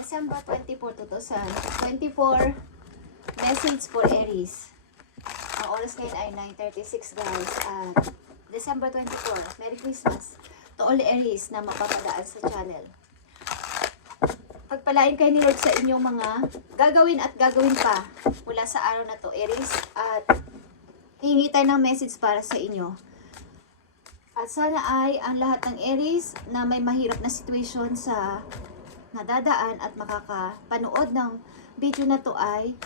December 24, 2024. Message for Aries. Ang oras ngayon ay 9:36 guys. December 24. Merry Christmas to all Aries na mapapadaan sa channel. Pagpalain kayo ni Lord sa inyong mga gagawin at gagawin pa mula sa araw na to, Aries. At hihingi tayo ng message para sa inyo. At sana ay ang lahat ng Aries na may mahirap na situation sa nadadaan at makakapanood ng video na to ay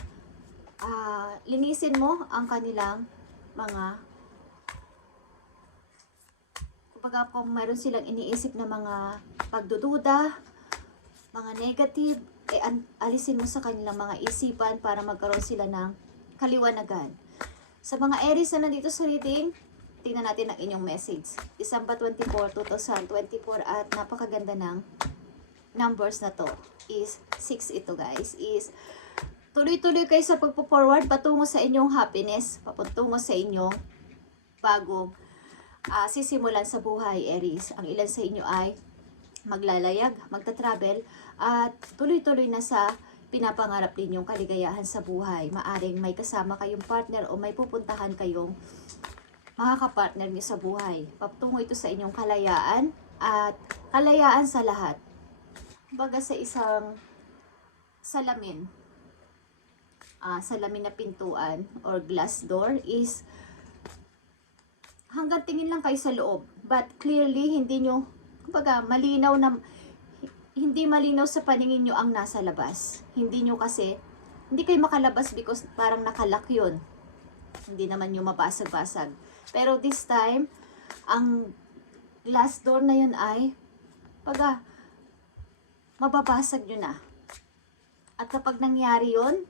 linisin mo ang kanilang mga, kumbaga kung mayroon silang iniisip na mga pagdududa, mga negative, alisin mo sa kanilang mga isipan para magkaroon sila ng kaliwanagan. Sa mga Aries na nandito sa reading, tingnan natin ang inyong message. December 24, 2024 at napakaganda ng numbers na to. Is 6 ito guys. Is tuloy-tuloy kayo sa pagpo-forward patungo sa inyong happiness, patungo sa inyong bagong sisimulan sa buhay, Aries. Ang ilan sa inyo ay maglalayag, magta-travel at tuloy-tuloy na sa pinapangarap ninyong kaligayahan sa buhay. Maaring may kasama kayong partner o may pupuntahan kayong makakapartner niyo sa buhay. Patungo ito sa inyong kalayaan at kalayaan sa lahat. Baga sa isang salamin, salamin na pintuan or glass door is hanggang tingin lang kayo sa loob. But clearly, hindi nyo, kumbaga, malinaw na, hindi malinaw sa paningin nyo ang nasa labas. Hindi nyo kasi, hindi kayo makalabas because parang nakalock yun. Hindi naman nyo mabasag-basag. Pero this time, ang glass door na yun ay, mababasag nyo na. At kapag nangyari yun,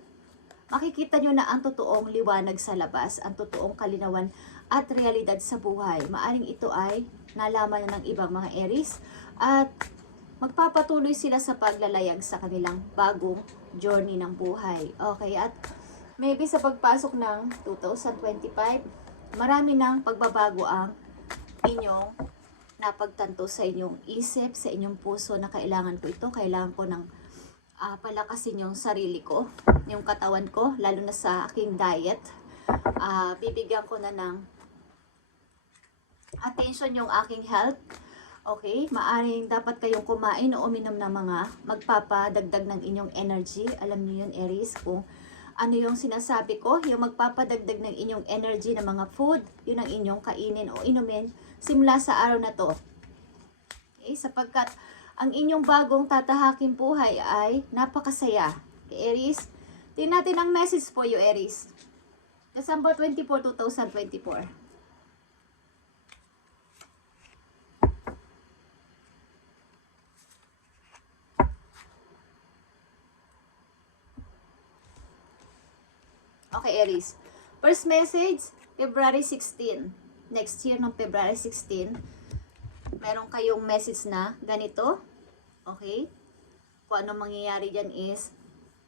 makikita nyo na ang totoong liwanag sa labas, ang totoong kalinawan at realidad sa buhay. Maaring ito ay nalaman na ng ibang mga Aries at magpapatuloy sila sa paglalayag sa kanilang bagong journey ng buhay. Okay, at maybe sa pagpasok ng 2025, marami ng pagbabago ang inyong napagtanto sa inyong isip, sa inyong puso na kailangan ko ito, kailangan ko ng palakasin yung sarili ko, yung katawan ko, lalo na sa aking diet. Bibigyan ko na ng attention yung aking health. Okay, maaring dapat kayong kumain o uminom ng mga magpapadagdag ng inyong energy. Alam niyo yun, Aries, kung ano yung sinasabi ko, yung magpapadagdag ng inyong energy na mga food, yun ang inyong kainin o inumin simula sa araw na to. Okay, sapagkat ang inyong bagong tatahaking buhay ay napakasaya. Okay, Aries, tingnan natin ang message po you, Aries. December 24, 2024. Okay, Aries. First message, February 16. Next year, ng February 16, meron kayong message na ganito. Okay? Kung anong mangyayari dyan is,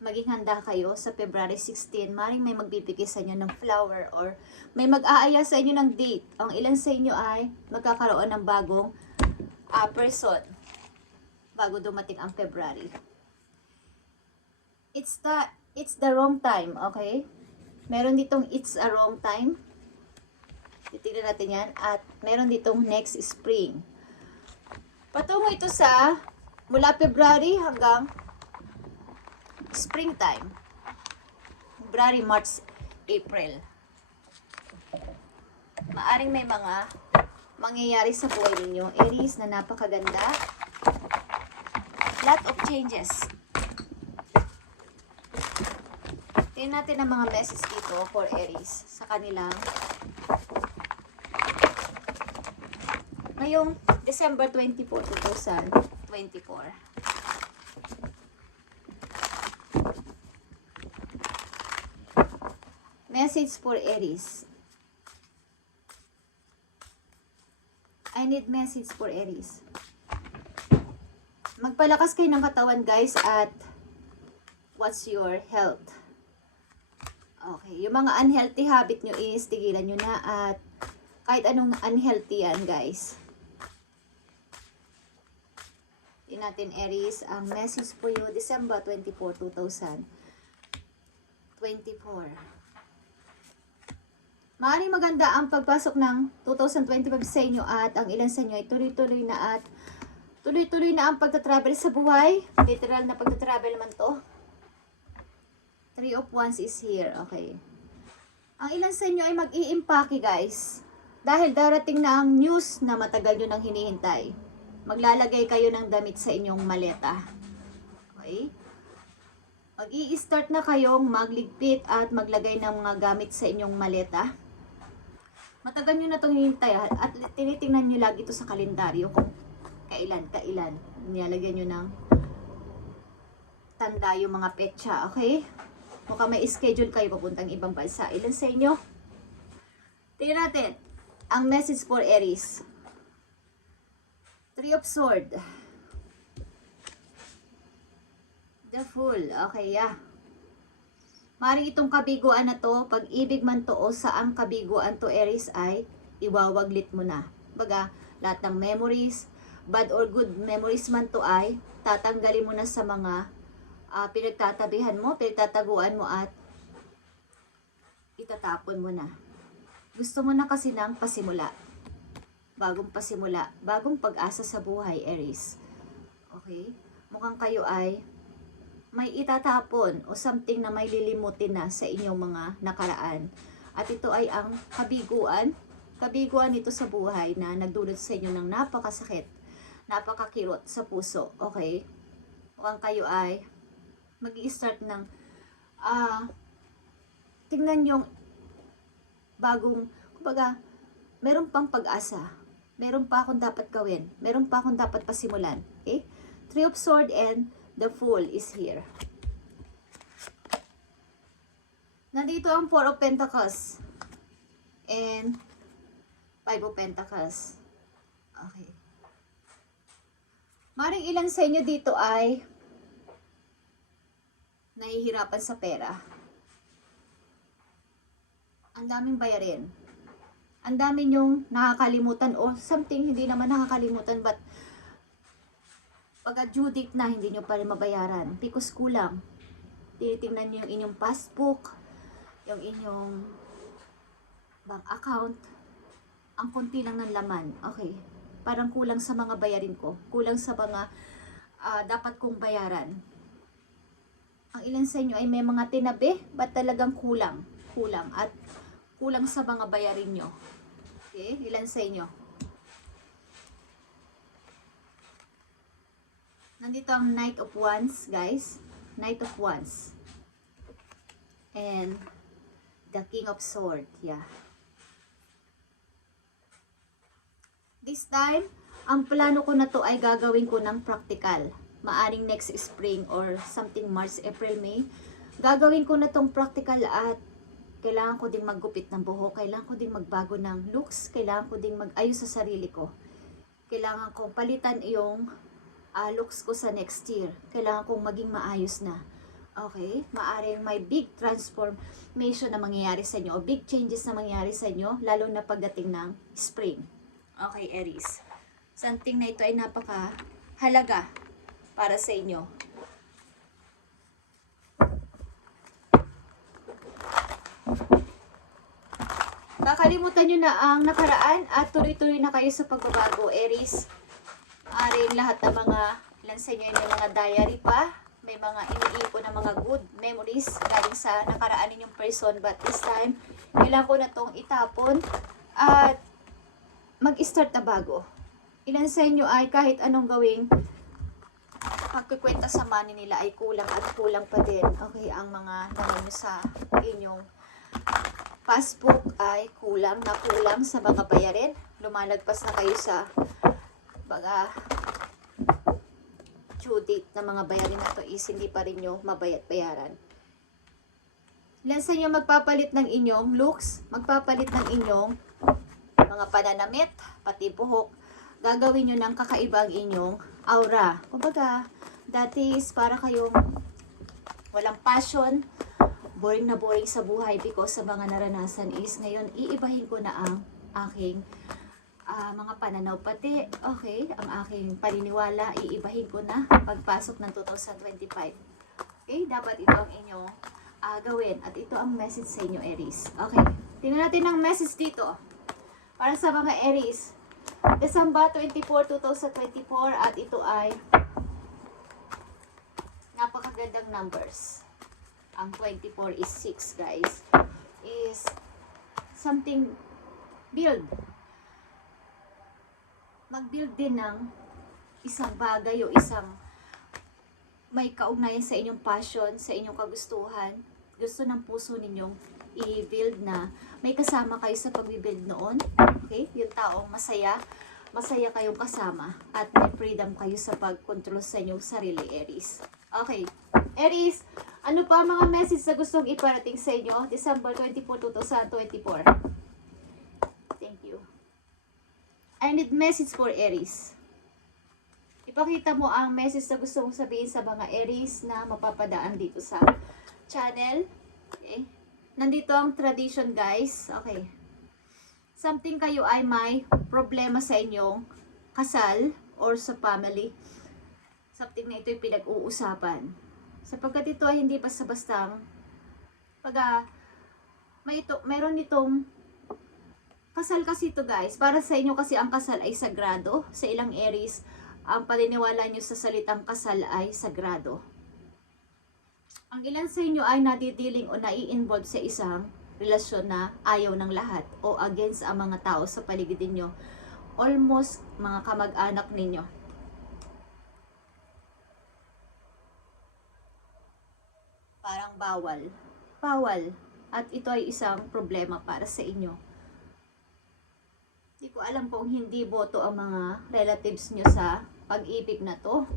maging handa kayo sa February 16. Maring may magbibigay sa inyo ng flower or may mag-aaya sa inyo ng date. Ang ilan sa inyo ay magkakaroon ng bagong person bago dumating ang February. It's the wrong time, okay? Meron ditong it's a wrong time. Titignan natin yan. At meron ditong next spring. Patungo ito sa mula February hanggang springtime. February, March, April. Maaring may mga mangyayari sa buhay ninyo, Aries, na napakaganda. Lot of changes. Tingnan natin ang mga message dito for Aries sa kanilang ngayong December 24, 2024. Message for Aries. I need message for Aries. Magpalakas kayo ng katawan guys at what's your health? Okay, yung mga unhealthy habit nyo is tigilan nyo na at kahit anong unhealthy yan guys. Tingnan natin, Aries, ang message for you, December 24, 2024. Maaaring maganda ang pagpasok ng 2025 sa inyo at ang ilan sa inyo ay tuloy-tuloy na ang pagtatravel sa buhay. Literal na pagtatravel naman to. 3 of Wands is here. Okay. Ang ilan sa inyo ay mag-iimpake, guys. Dahil darating na ang news na matagal nyo nang hinihintay. Maglalagay kayo ng damit sa inyong maleta. Okay? Mag-i-start na kayong magligpit at maglagay ng mga gamit sa inyong maleta. Matagal nyo na itong hinihintay at tinitingnan nyo lagi ito sa kalendaryo kung kailan. Nilalagyan nyo ng tanda yung mga petsa, okay? Mukhang may schedule kayo papuntang ibang bansa. Ilan sa inyo? Tingnan natin ang message for Aries. 3 of Swords. The Fool. Okay, yeah. Maring itong kabiguan na to, pag-ibig man to o saang kabiguan to, Aries, ay iwawaglit mo na. Baga, lahat ng memories, bad or good memories man to ay tatanggalin mo na sa mga pinagtatabihan mo, pinagtataguan mo at itatapon mo na. Gusto mo na kasi ng pasimula. Bagong pasimula, bagong pag-asa sa buhay, Aries. Okay? Mukhang kayo ay may itatapon o something na may lilimutin na sa inyong mga nakaraan. At ito ay ang kabiguan. Kabiguan ito sa buhay na nagdulot sa inyo ng napakasakit, napakakirot sa puso. Okay? Mukhang kayo ay mag-i-start ng tingnan yung bagong, kumbaga, meron pang pag-asa. Meron pa akong dapat gawin. Meron pa akong dapat pasimulan. Okay? 3 of Swords and the Fool is here. Nandito ang 4 of Pentacles and 5 of Pentacles. Okay. Maring ilan sa inyo dito ay nahihirapan sa pera. Ang daming bayarin. Ang dami nyong nakakalimutan o something hindi naman nakakalimutan but pagka due date na hindi nyo pa rin mabayaran because kulang. Tinitingnan nyo yung inyong passbook, yung inyong bank account. Ang konti lang ng laman. Okay. Parang kulang sa mga bayarin ko. Kulang sa mga dapat kong bayaran. Ang ilan sa inyo ay may mga tinabi but talagang kulang. Kulang at kulang sa mga bayarin nyo. Okay? Ilan sa inyo? Nandito ang Knight of Wands, guys. Knight of Wands. And the King of Swords. Yeah. This time, ang plano ko na to ay gagawin ko ng practical. Maaring next spring or something March, April, May. Gagawin ko na tong practical at kailangan ko ding maggupit ng buhok, kailangan ko ding magbago ng looks, kailangan ko ding mag-ayos sa sarili ko. Kailangan kong palitan yung looks ko sa next year. Kailangan kong maging maayos na. Okay? Maaring may big transformation na mangyayari sa inyo o big changes na mangyayari sa inyo, lalo na pagdating ng spring. Okay, Aries. Something na ito ay napaka-halaga para sa inyo. Kakalimutan nyo na ang nakaraan at tuloy-tuloy na kayo sa pagbabago, Aries. Aring lahat ng mga, ilan sa inyo ay may mga diary pa, may mga iniipon na mga good memories galing sa nakaraan ninyong person, but this time, kailangan ko na itong itapon at mag-start na bago. Ilan sa inyo ay kahit anong gawing pagkikwenta sa money nila ay kulang at kulang pa din. Okay, ang mga naman sa inyong passbook ay kulang na kulang sa mga bayarin. Lumalagpas na kayo sa baga due date na mga bayarin na to is hindi pa rin nyo mabayat-bayaran. Ilan sa inyo magpapalit ng inyong looks, magpapalit ng inyong mga pananamit, pati buhok. Gagawin nyo ng kakaibang inyong aura. Kumbaga, dati is para kayong walang passion, boring na boring sa buhay because sa mga naranasan is ngayon iibahin ko na ang aking mga pananaw pati. Okay, ang aking paniniwala, iibahin ko na pagpasok ng 2025. Okay, dapat ito ang inyong gawin. At ito ang message sa inyo, Aries. Okay, tingnan natin ang message dito. Para sa mga Aries, December 24, 2024, at ito ay napakagandang numbers. Ang 24 is 6, guys. Is something build. Mag-build din ng isang bagay o isang may kaugnayan sa inyong passion, sa inyong kagustuhan. Gusto ng puso ninyong i-build na may kasama kayo sa pag-build noon. Okay? Yung taong masaya kayong kasama at may freedom kayo sa pag-control sa inyong sarili, Aries. Okay. Aries, ano pa mga message na gustong iparating sa inyo? December 24, 2024. Thank you. I need message for Aries. Ipakita mo ang message na gusto mong sabihin sa mga Aries na mapapadaan dito sa channel. Okay. Nandito ang tradition, guys. Okay. Something kayo ay may problema sa inyong kasal or sa family. Something na ito'y pinag-uusapan. Sapagkat ito ay hindi basta-bastang mayroon itong kasal kasi ito, guys. Para sa inyo kasi ang kasal ay sagrado. Sa ilang Aries, ang paniniwala nyo sa salitang kasal ay sagrado. Ang ilan sa inyo ay nadidealing o nai-involve sa isang relasyon na ayaw ng lahat o against ang mga tao sa paligid ninyo. Almost mga kamag-anak ninyo. Parang bawal. Bawal. At ito ay isang problema para sa inyo. Hindi ko alam kung hindi boto ang mga relatives nyo sa pag-ibig na to.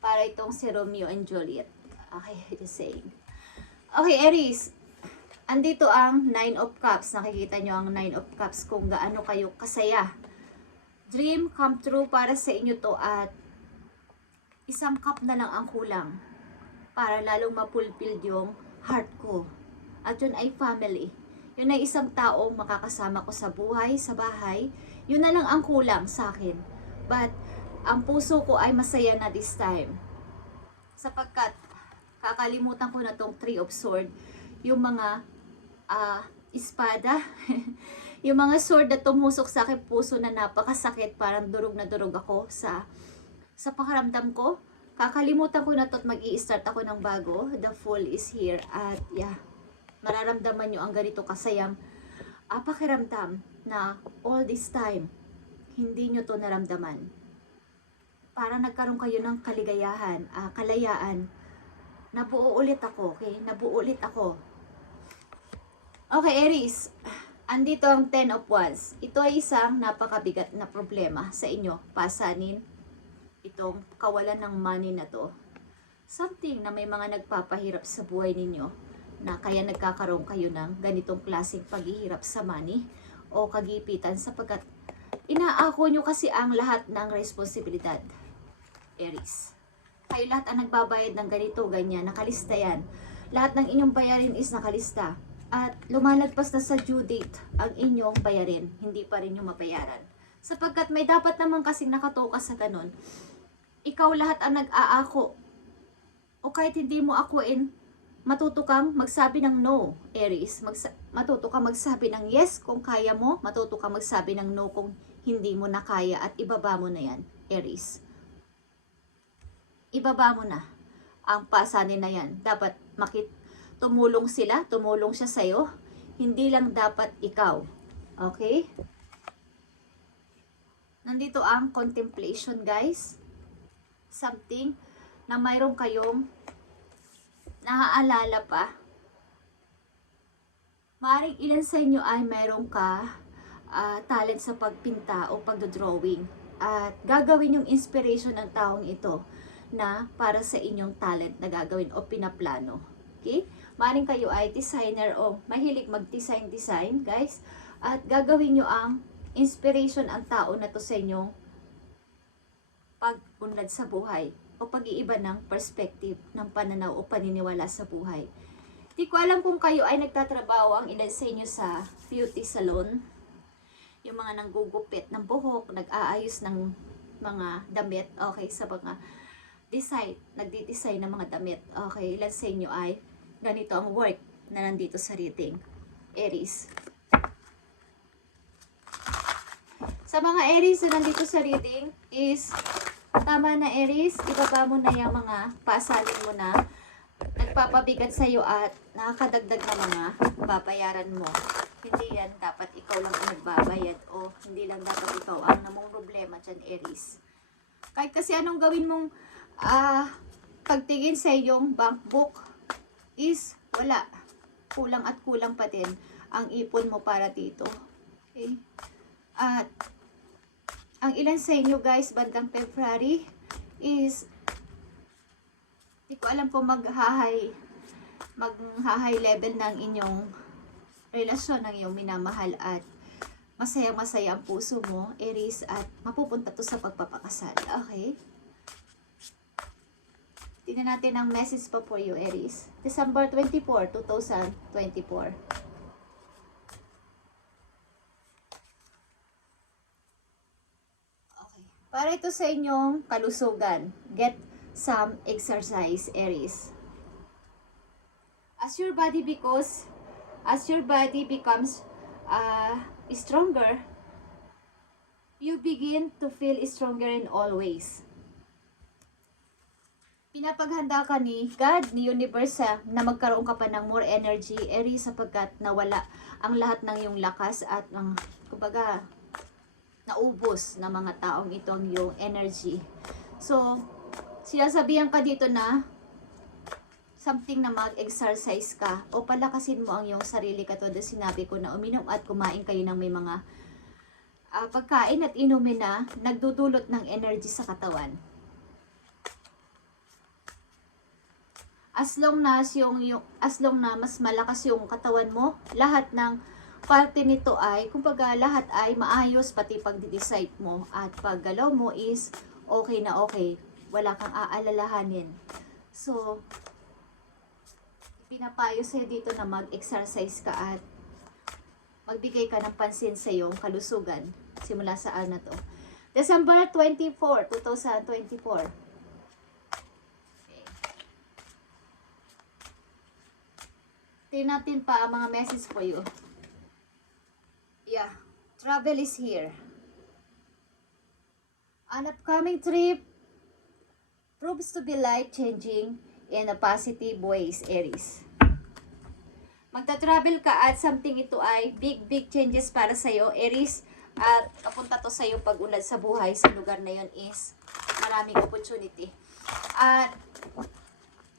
Para itong si Romeo and Juliet. Okay, just saying. Okay, Aries. Andito ang 9 of Cups. Nakikita nyo ang 9 of Cups kung gaano kayo kasaya. Dream come true para sa inyo to at isang cup na lang ang kulang para lalong mapulpil yung heart ko. At yun ay family. Yun ay isang taong makakasama ko sa buhay, sa bahay. Yun na lang ang kulang sa akin. But ang puso ko ay masaya na this time. Sapagkat kakalimutan ko na tong 3 of Swords. Yung mga espada. Yung mga sword na tumusok sa akin puso na napakasakit. Parang durog na durog ako sa pakaramdam ko. Kakalimutan ko na to at mag-i-start ako ng bago. The Fool is here. At yeah, mararamdaman nyo ang ganito kasayang pakiramdam na all this time, hindi nyo to naramdaman. Parang nagkaroon kayo ng kaligayahan, kalayaan. Nabuo ulit ako, okay? Nabuo ulit ako. Okay, Aries. Andito ang 10 of Wands. Ito ay isang napakabigat na problema sa inyo. Pasanin itong kawalan ng money na to. Something na may mga nagpapahirap sa buhay ninyo na kaya nagkakaroon kayo ng ganitong klaseng paghihirap sa money o kagipitan sapagkat inaako nyo kasi ang lahat ng responsibilidad. Aries. Kayo lahat ang nagbabayad ng ganito, ganyan, nakalista yan. Lahat ng inyong bayarin is nakalista. At lumalagpas na sa due date ang inyong bayarin, hindi pa rin yung mabayaran. Sapagkat may dapat naman kasing nakatokas sa ganun. Ikaw lahat ang nag-aako. O kahit hindi mo akuin, matuto kang magsabi ng no, Aries. Matuto kang magsabi ng yes kung kaya mo. Matuto kang magsabi ng no kung hindi mo na kaya at ibaba mo na yan, Aries. Ibaba mo na ang pasanin na yan. Dapat tumulong sila, tumulong siya sa'yo. Hindi lang dapat ikaw. Okay? Nandito ang contemplation, guys. Something na mayroon kayong naaalala pa. Maaaring ilan sa inyo ay mayroon ka talent sa pagpinta o pagdodrawing. At gagawin yung inspiration ng taong ito na para sa inyong talent na gagawin o pinaplano. Okay? Maaaring kayo ay designer o mahilig mag-design, guys. At gagawin nyo ang inspiration ang tao na to sa inyong pag-unlad sa buhay o pag-iiba ng perspective ng pananaw o paniniwala sa buhay. Di ko alam kung kayo ay nagtatrabaho ang ilan sa inyo sa beauty salon. yung mga nanggugupit ng buhok, nag-aayos ng mga damit, okay, sa mga nagdi-design ng mga damit, okay, ilan sa inyo ay ganito ang work na nandito sa reading, Aries. Sa mga Aries na nandito sa reading is, tama na Aries, ibaba mo na yung mga pasalin mo na nagpapabigat sa iyo at nakakadagdag na mga babayaran mo. Hindi yan dapat ikaw lang ang nagbabayad o hindi lang dapat ikaw ang namong problema dyan, Aries. Kahit kasi anong gawin mong pagtingin sa iyong bank book is wala. Kulang at kulang pa din ang ipon mo para dito. Okay? At ang ilan sa inyo guys, bandang February is hindi ko alam kung mag-high level ng inyong relasyon ng iyong minamahal at masaya-masaya ang puso mo, Aries, at mapupunta to sa pagpapakasal. Okay? Tingnan natin ang message pa for you, Aries. December 24, 2024. Okay. Para ito sa inyong kalusugan. Get some exercise, Aries. As your body becomes stronger, you begin to feel stronger in all ways. Pinapaghanda ka ni God, ni Universe, na magkaroon ka pa ng more energy, Aries, sapagkat nawala ang lahat ng iyong lakas at ang, kumbaga, naubos na mga taong ito ang iyong energy. So, sinasabihan ka dito na something na mag-exercise ka o palakasin mo ang iyong sarili, katulad sinabi ko na uminom at kumain kayo ng may mga pagkain at inumin na nagdudulot ng energy sa katawan. As long na mas malakas yung katawan mo, lahat ng parte nito ay, kumbaga lahat ay maayos, pati pag-decide mo at paggalaw mo is okay na okay. Wala kang aalalahanin. So, pinapayo sa'yo dito na mag-exercise ka at magbigay ka ng pansin sa iyong kalusugan simula sa na to. December 24, 2024. Tingnan natin pa ang mga message for you. Yeah, travel is here. An upcoming trip proves to be life-changing in a positive ways, Aries. Magta-travel ka at something ito ay big changes para sa'yo, Aries. At papunta to sa'yo pag-unlad sa buhay sa lugar na yon is maraming opportunity. At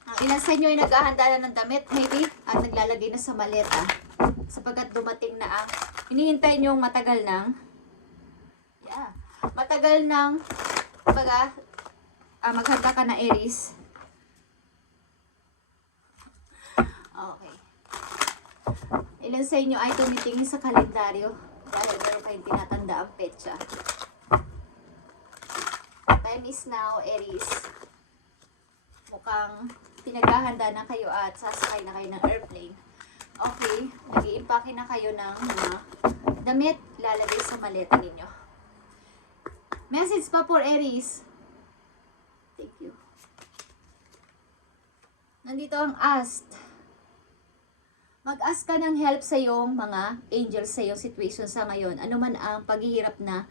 ang ilan sa inyo ay naghahanda na ng damit, maybe, at naglalagay na sa maleta. Sapagkat dumating na ang hinihintay nyo matagal ng maghanda ka na, Aries. Okay. Ilan sa inyo ay tumitingin sa kalendaryo dahil meron kayong tinatanda ang petsa. Time is now, Aries. Mukhang pinaghahanda na kayo at sasakay na kayo ng airplane. Okay, nag-iimpake na kayo ng mga damit, lalagay sa maleta ninyo. Message pa for Aries. Thank you. Nandito ang ask. Mag-ask ka ng help sa iyong mga angels sa iyong situation sa ngayon. Ano man ang paghihirap na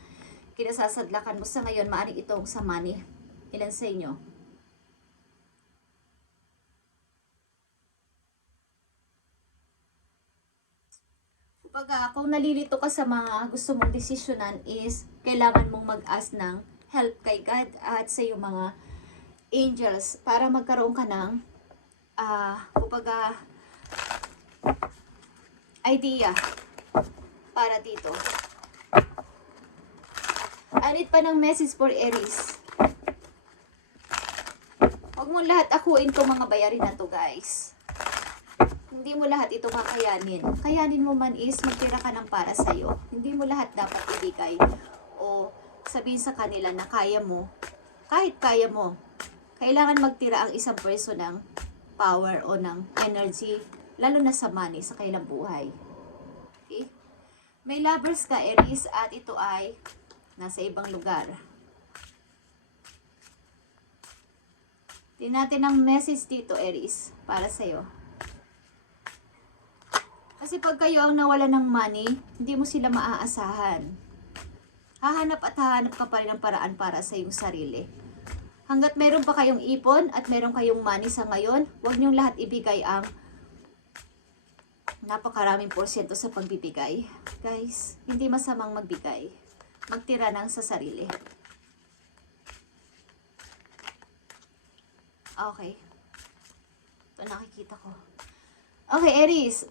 kinasasadlakan mo sa ngayon, maaaring itong sa money. Ilan sa inyo? Kung nalilito ka sa mga gusto mong desisyonan is kailangan mong mag-ask ng help kay God at sa iyong mga angels para magkaroon ka ng idea para dito. I need pa ng message for Aries. Huwag mo lahat akuin itong mga bayarin na to, guys. Hindi mo lahat ito kakayanin. Kayanin mo man is magtira ka ng para sa'yo. Hindi mo lahat dapat ibigay o sabihin sa kanila na kaya mo. Kahit kaya mo, kailangan magtira ang isang person ng power o ng energy, lalo na sa money, sa kailang buhay. Okay? May lovers ka, Aries, at ito ay nasa ibang lugar. Tingnan natin ang message dito, Aries, para sa'yo. Kasi pag kayo ang nawala ng money, hindi mo sila maaasahan. Hahanap at hahanap ka pa rin ng paraan para sa iyong sarili. Hanggat meron pa kayong ipon at meron kayong money sa ngayon, huwag niyong lahat ibigay ang napakaraming porsyento sa pagbibigay. Guys, hindi masamang magbigay. Magtira ng sa sarili. Okay. Ito nakikita ko. Okay, Aries.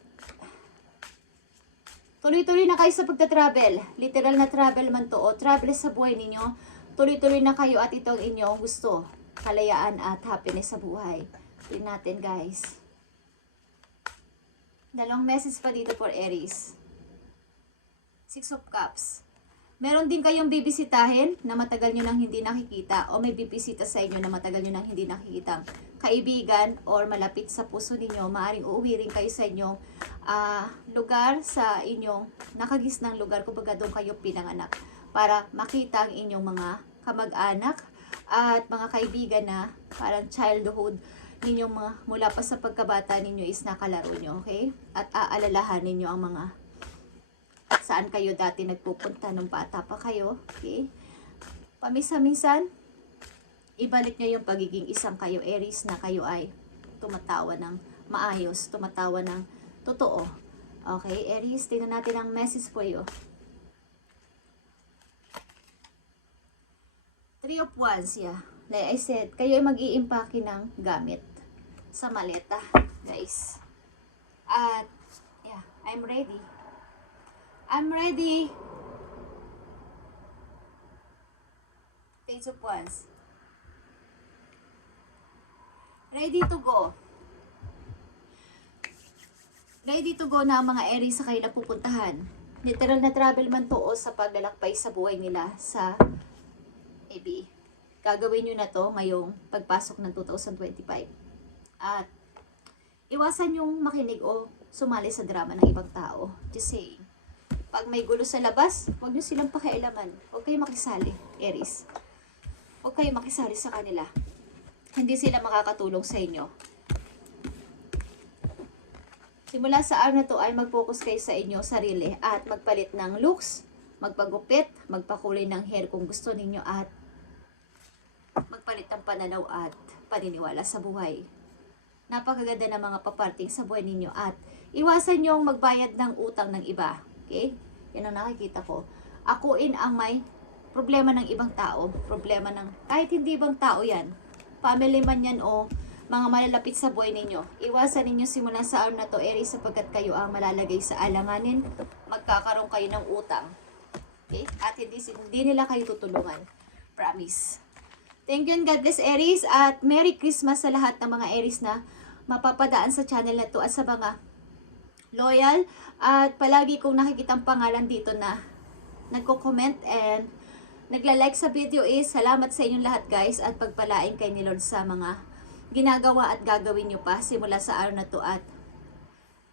Tuloy-tuloy na kayo sa pagta-travel. Literal na travel man to o travel sa buhay ninyo. Tuloy-tuloy na kayo at ito ang inyong gusto. Kalayaan at happiness sa buhay. Tingnan natin, guys. Dalawang message pa dito for Aries. 6 of Cups. Meron din kayong bibisitahin na matagal nyo nang hindi nakikita o may bibisita sa inyo na matagal nyo nang hindi nakikita. Kaibigan or malapit sa puso ninyo, maaaring uuwi rin kayo sa inyong lugar, sa inyong nakagisnang lugar, kumbaga doon kayo pinanganak para makita ang inyong mga kamag-anak at mga kaibigan na parang childhood ninyong mga mula pa sa pagkabata ninyo is nakalaro nyo, okay? At aalalahan ninyo ang mga saan kayo dati nagpupunta nung bata pa kayo, okay? Pamisa-minsan, ibalik nyo yung pagiging isang kayo, Aries, na kayo ay tumatawa ng maayos, tumatawa ng totoo. Okay, Aries, tingnan natin ang message po iyo. 3 of Wands, yeah. Like I said, kayo ay mag-iimpake ng gamit sa maleta, guys. At, yeah, I'm ready. I'm ready. Page of Wands. Ready to go. Ready to go na ang mga Aries sa kanila pupuntahan. Literal na travel man to o sa paglalakbay sa buhay nila sa maybe gagawin nyo na to ngayong pagpasok ng 2025. At iwasan yung makinig o sumali sa drama ng ibang tao. Just saying. Pag may gulo sa labas, huwag nyo silang pakialaman. Huwag kayo makisali, Aries. Huwag kayo makisali sa kanila. Hindi sila makakatulong sa inyo. Simula sa araw na to ay mag-focus kayo sa inyo sarili at magpalit ng looks, magpagupit, magpakulay ng hair kung gusto ninyo at magpalit ng pananaw at paniniwala sa buhay. Napakaganda ng mga paparting sa buhay ninyo at iwasan nyong magbayad ng utang ng iba. Okay? Yan ang nakikita ko. Akuin ang may problema ng ibang tao. Problema ng kahit hindi ibang tao yan. Family man yan o mga malalapit sa buhay ninyo. Iwasan ninyo simula sa araw na to, Aries, sapagkat kayo ang malalagay sa alanganin. Magkakaroon kayo ng utang. Okay? At hindi nila kayo tutulungan. Promise. Thank you and God bless, Aries. At Merry Christmas sa lahat ng mga Aries na mapapadaan sa channel na to at sa mga loyal. At palagi kong nakikita ang pangalan dito na nagko-comment and nagla-like sa video is salamat sa inyong lahat, guys. At pagpalain kay ni Lord sa mga ginagawa at gagawin nyo pa simula sa araw na to. At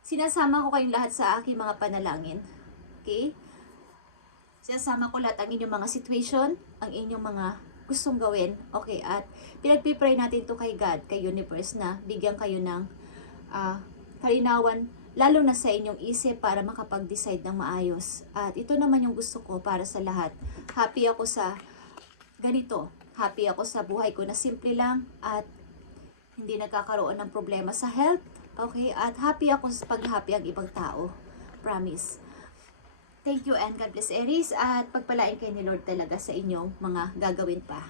sinasama ko kayong lahat sa aking mga panalangin. Okay? Sinasama ko lahat ang inyong mga situation, ang inyong mga gustong gawin. Okay, at pinagpipray natin to kay God, kay Universe, na bigyan kayo ng kalinawan, lalo na sa inyong isip para makapag-decide ng maayos. At ito naman yung gusto ko para sa lahat. Happy ako sa ganito. Happy ako sa buhay ko na simple lang at hindi nagkakaroon ng problema sa health. Okay, at happy ako sa pag-happy ang ibang tao. Promise. Thank you and God bless, Aries, at pagpalain kayo ni Lord talaga sa inyong mga gagawin pa.